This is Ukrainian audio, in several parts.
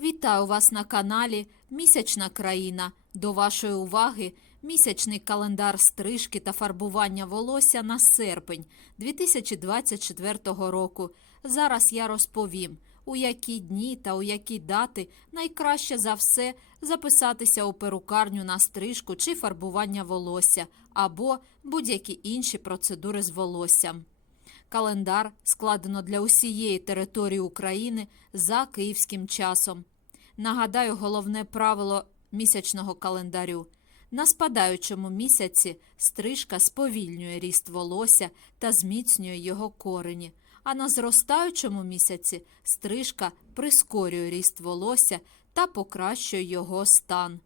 Вітаю вас на каналі Місячна країна. До вашої уваги місячний календар стрижки та фарбування волосся на серпень 2024 року. Зараз я розповім, у які дні та у які дати найкраще за все записатися у перукарню на стрижку чи фарбування волосся або будь-які інші процедури з волоссям. Календар складено для усієї території України за київським часом. Нагадаю головне правило місячного календарю. На спадаючому місяці стрижка сповільнює ріст волосся та зміцнює його корені, а на зростаючому місяці стрижка прискорює ріст волосся та покращує його стан.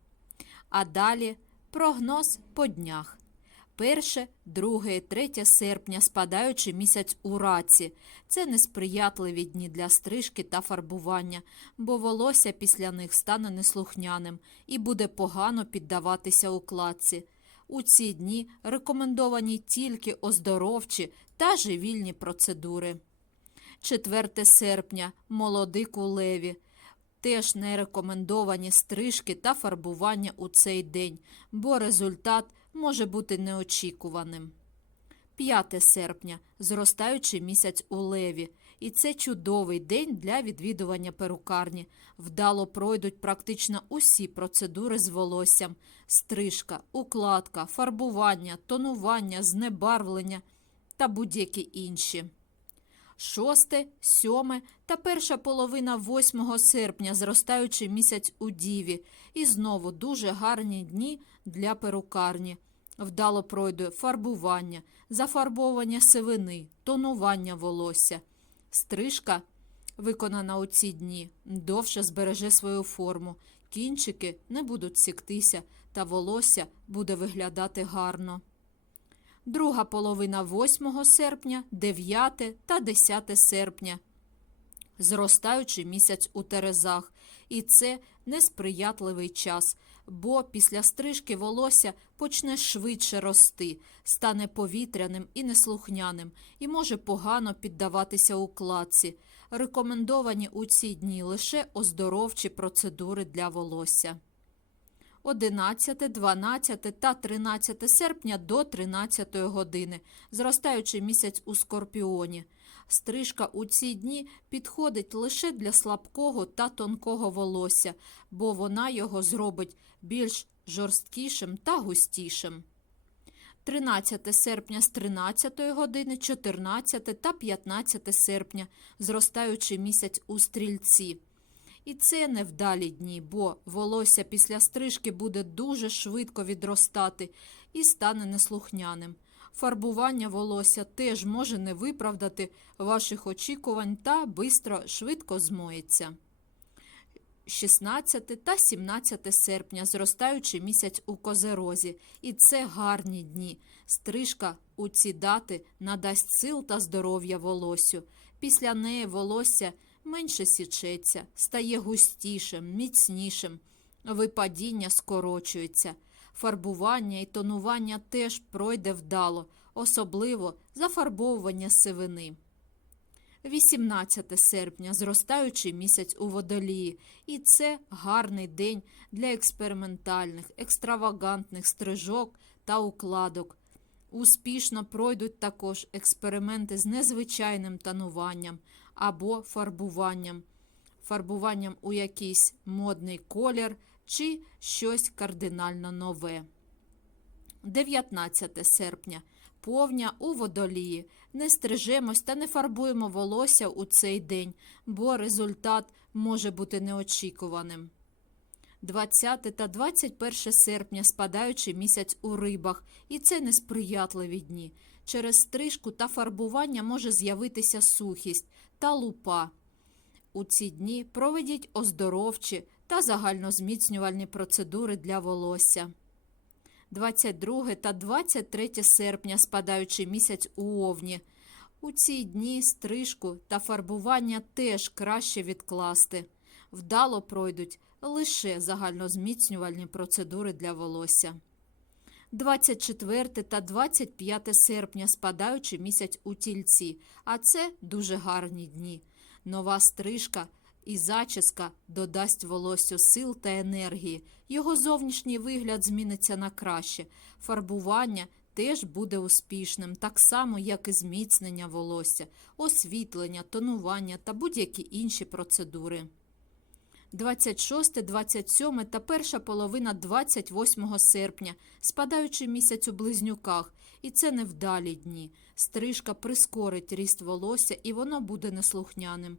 А далі прогноз по днях. Перше, друге, третє серпня спадаючий місяць у раці. Це несприятливі дні для стрижки та фарбування, бо волосся після них стане неслухняним і буде погано піддаватися укладці. У ці дні рекомендовані тільки оздоровчі та живільні процедури. 4 серпня молодик у леві. Теж не рекомендовані стрижки та фарбування у цей день, бо результат може бути неочікуваним. 5 серпня зростаючий місяць у леві, і це чудовий день для відвідування перукарні. Вдало пройдуть практично усі процедури з волоссям: стрижка, укладка, фарбування, тонування, знебарвлення та будь-які інші. 6, 7 та перша половина 8 серпня зростаючий місяць у Діві. І знову дуже гарні дні для перукарні. Вдало пройде фарбування, зафарбовування сивини, тонування волосся. Стрижка, виконана у ці дні, довше збереже свою форму. Кінчики не будуть сіктися, та волосся буде виглядати гарно. Друга половина 8 серпня, 9 та 10 серпня. Зростаючий місяць у Терезах. І це несприятливий час, бо після стрижки волосся почне швидше рости, стане повітряним і неслухняним і може погано піддаватися укладці. Рекомендовані у ці дні лише оздоровчі процедури для волосся. 11, 12 та 13 серпня до 13 години, зростаючий місяць у Скорпіоні. Стрижка у ці дні підходить лише для слабкого та тонкого волосся, бо вона його зробить більш жорсткішим та густішим. 13 серпня з 13 години, 14 та 15 серпня, зростаючий місяць у стрільці. І це невдалі дні, бо волосся після стрижки буде дуже швидко відростати і стане неслухняним. Фарбування волосся теж може не виправдати ваших очікувань та бистро швидко змоється. 16 та 17 серпня зростаючий місяць у козерозі, і це гарні дні. Стрижка у ці дати надасть сил та здоров'я волосю. Після неї волосся менше січеться, стає густішим, міцнішим, випадіння скорочується. Фарбування і тонування теж пройде вдало, особливо зафарбовування сивини. 18 серпня зростаючий місяць у водолії, і це гарний день для експериментальних, екстравагантних стрижок та укладок. Успішно пройдуть також експерименти з незвичайним тонуванням або фарбуванням, фарбуванням у якийсь модний колір чи щось кардинально нове. 19 серпня. Повня у водолії. Не стрижемось та не фарбуємо волосся у цей день, бо результат може бути неочікуваним. 20 та 21 серпня спадаючий місяць у рибах, і це несприятливі дні. Через стрижку та фарбування може з'явитися сухість та лупа. У ці дні проведіть оздоровчі та загальнозміцнювальні процедури для волосся. 22 та 23 серпня спадаючий місяць у Овні. У ці дні стрижку та фарбування теж краще відкласти. Вдало пройдуть лише загальнозміцнювальні процедури для волосся. 24 та 25 серпня спадаючий місяць у тільці, а це дуже гарні дні. Нова стрижка і зачіска додасть волоссю сил та енергії. Його зовнішній вигляд зміниться на краще. Фарбування теж буде успішним, так само, як і зміцнення волосся, освітлення, тонування та будь-які інші процедури. 26, 27 та перша половина 28 серпня, спадаючий місяць у близнюках, і це невдалі дні. Стрижка прискорить ріст волосся і воно буде неслухняним.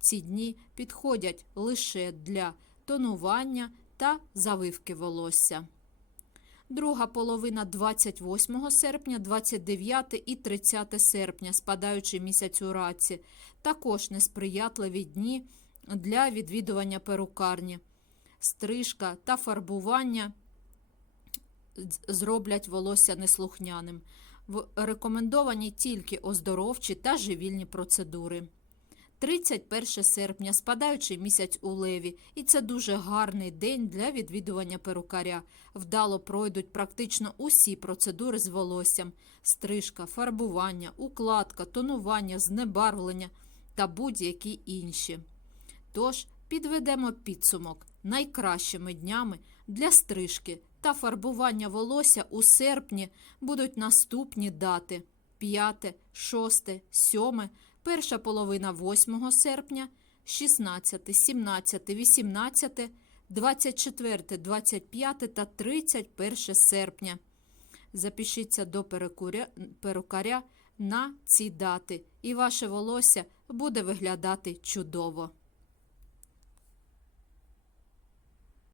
Ці дні підходять лише для тонування та завивки волосся. Друга половина 28 серпня, 29 і 30 серпня, спадаючий місяць у раці, також несприятливі дні для відвідування перукарні. Стрижка та фарбування зроблять волосся неслухняним. Рекомендовані тільки оздоровчі та живільні процедури. 31 серпня, спадаючий місяць у леві, і це дуже гарний день для відвідування перукаря. Вдало пройдуть практично усі процедури з волоссям: стрижка, фарбування, укладка, тонування, знебарвлення та будь-які інші. Тож підведемо підсумок найкращими днями для стрижки та фарбування волосся у серпні будуть наступні дати: 5, 6, 7, перша половина 8 серпня, 16, 17, 18, 24, 25 та 31 серпня. Запишіться до перукаря на ці дати, і ваше волосся буде виглядати чудово.